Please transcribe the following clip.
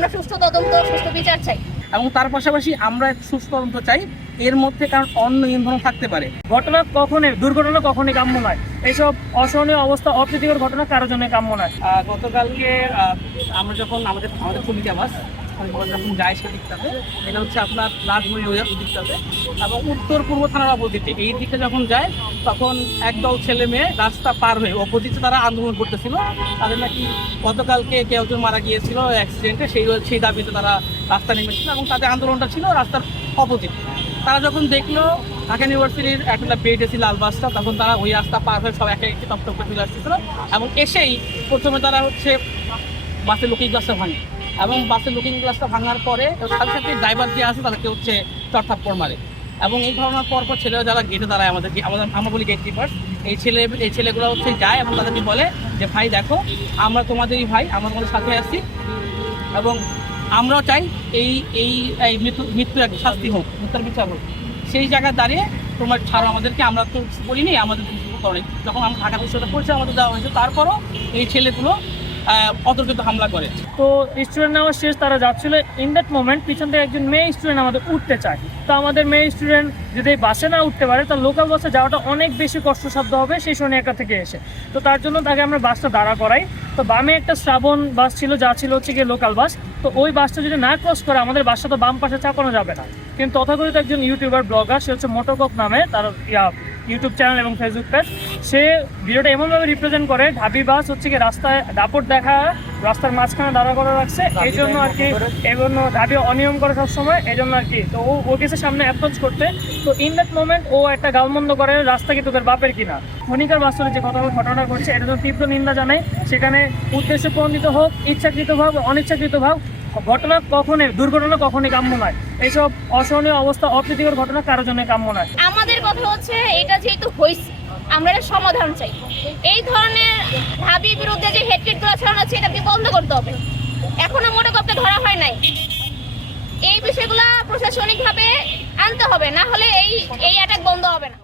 আমরা সুষ্ঠু তদন্ত, সুষ্ঠু বিচার চাই। এবং তার পাশাপাশি আমরা সুস্থ তদন্ত চাই। এর মধ্যে কারণ অন্য ইন্ধন থাকতে পারে। দুর্ঘটনা কখনই কাম্য নয়। এইসব অসহনীয় অবস্থা, অপ্রীতিকর ঘটনা কারোর জন্য কাম্য নয়। গতকালকে আমরা যখন আমাদের কমিটি বাস যখন যায় সেদিকটাতে, এটা হচ্ছে আপনার রাজমহল দিকটাতে এবং উত্তর পূর্ব থানার অপোজিটে এই দিকে যখন যায়, তখন একদল ছেলে মেয়ে রাস্তা পার হয়ে অপোজিটে তারা আন্দোলন করতেছিল। তাদের নাকি গতকালকে কেউ একজন মারা গিয়েছিল অ্যাক্সিডেন্টে, সেই দাবিতে তারা রাস্তা নেমেছিল এবং তাদের আন্দোলনটা ছিল রাস্তার অপোজিট। তারা যখন দেখলো ঢাকা ইউনিভার্সিটির একটা বেড এসি লাল বাসটা, তখন তারা ওই রাস্তা পার হয়ে সব একে একটি টপ করে চলে আসতেছিল এবং এসেই প্রথমে তারা হচ্ছে বাসের লুকিং গ্লাসটা ভাঙে এবং বাসের লুকিং গ্লাসটা ভাঙার পরে সাথে সাথে ড্রাইভার যে আছে তাদেরকে হচ্ছে চড়থাপ্পড় মারে। এবং এই ঘটনার পর ছেলেরা যারা গেটে দাঁড়ায়, আমরা বলি গেট কিপার, এই ছেলেগুলো হচ্ছে যায় এবং তাদেরকে বলে যে ভাই দেখো, আমরা তোমাদেরই ভাই, আমরা তোমাদের সাথে আসছি এবং আমরাও চাই এই মৃত্যু এক শাস্তি হোক, মৃত্যুর বিচার হোক। সেই জায়গায় দাঁড়িয়ে তোমার ছাড়ো আমাদেরকে, আমরা তো বলিনি আমাদের করে। যখন আমরা ঢাকা বিশ্ববিদ্যালয় পরিচয় আমাদের দেওয়া হয়েছে, তারপরও এই ছেলেগুলো অতর্কিত হামলা করে। তো স্টুডেন্ট নেওয়া শেষ, তারা যাচ্ছিল। ইন দ্যাট মোমেন্ট পিছন থেকে একজন মেয়ে স্টুডেন্ট আমাদের উঠতে চায়। তো আমাদের মেয়ে স্টুডেন্ট যদি বাসে না উঠতে পারে, তার লোকাল বাসে যাওয়াটা অনেক বেশি কষ্টসাধ্য হবে সেই সোনিয়াকা থেকে এসে। তো তার জন্য তাকে আমরা বাসটা দাঁড়া করাই। তো বামে একটা শ্রাবণ বাস ছিল, যা ছিল হচ্ছে গিয়ে লোকাল বাস। তো ওই বাসটা যদি না ক্রস করে, আমাদের বাসটা তো বাম পাশে চাপানো যাবে না। কিন্তু তথাকথিত একজন ইউটিউবার ব্লগার, সে হচ্ছে মোটরকপ নামে তার ইউটিউব চ্যানেল এবং ফেসবুক পেজ, সে ভিডিওটা এমনভাবে রিপ্রেজেন্ট করে ঢাবি বাস হচ্ছে কি রাস্তায় দাপট দেখা, রাস্তার মাঝখানে দাঁড়া করে রাখছে, এই জন্য আর কি, এই জন্য ঢাবি অনিয়ম করে সবসময়, এই জন্য আর কি। তো ও গেছে সামনে অ্যাপ্রোচ করতে। তো ইন দ্যাট মোমেন্ট ও একটা গালমন্দ করে, রাস্তা কি তোদের বাপের কিনা। খনিকার বাস্তবে যে ঘটনা করছে, এটা তো তীব্র নিন্দা জানাই। সেখানে উদ্দেশ্য প্রণোদিত হোক, ইচ্ছাকৃতভাবে অনিচ্ছাকৃতভাবে, দুর্ঘটনা কখনই কাম্য নয়। এইসব অসহনীয় অবস্থা, অপ্রীতিকর ঘটনা কারোর জন্য কাম্য নয়। আমাদের কথা হচ্ছে এটা যেহেতু হয়েছে, আমরা এটা সমাধান চাই। এই ধরনের ঢাবির বিরুদ্ধে যে হেট্রেটগুলো ছড়ানো হচ্ছে, এটা বন্ধ করতে হবে। এখনো মোটরকপকে ধরা হয় নাই। এই বিষয়গুলো প্রশাসনিকভাবে আনতে হবে, না হলে এই অ্যাটাক বন্ধ হবে না।